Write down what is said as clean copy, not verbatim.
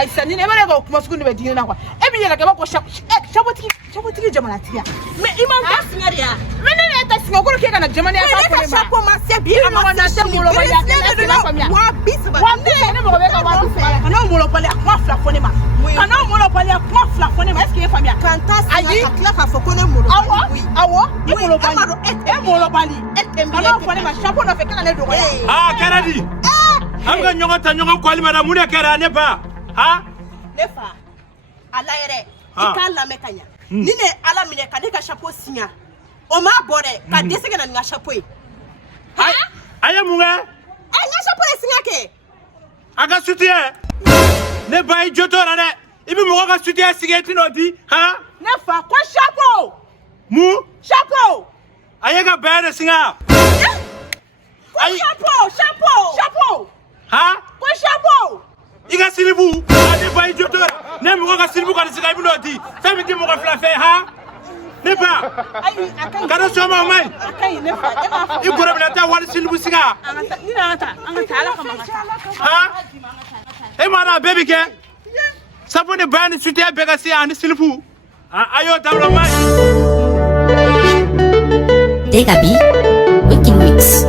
ay sani ne mara ko kuma sukuni be dinna kwa e bi yela ke ba ko shabotiki jamana tiya me imam ka singaria me ne ta singa ko ke kana jamana ya ka ko ma chapeau ma se bi ama na se mulo ba ya wa bisba wa ne mo be ka wa bisba ana mulo pa ya kwa flafone ma ana mulo pa ya kwa flafone ma est-ce que famia kanta singa ka ka foko ne mulo awo e mulo pa e mulo pa li ana fone ma chapeau na fe kana ne do ko ah kanadi anga nyongata nyonga kwali mara mune kera ne ba ha nefa ala yere ika la mekanya nine ala mine ka ne ka chapeau sinya o ma bore ka desege na nga chapeau ha aya munga nga chapeau sinya ke aga soutien ne ba i jotora ne ibi mo ga soutien sigeti no di ha nefa ko chapeau mu chapeau aya ga ba ne singa chapeau ha ko chapeau iga silibu ne ba i jotora ne mo ga silibu ka siga ibi no di fami di mo ga flafe ha ne ba kana so ma mai akai nefa e ma fa i gore bla ta wal silibu siga ni na ta ala ka mama ha e mana baby ke sapo ne ba ni soutien be ga si ani silibu ayo dawlo mai Degabi Wiking Mix.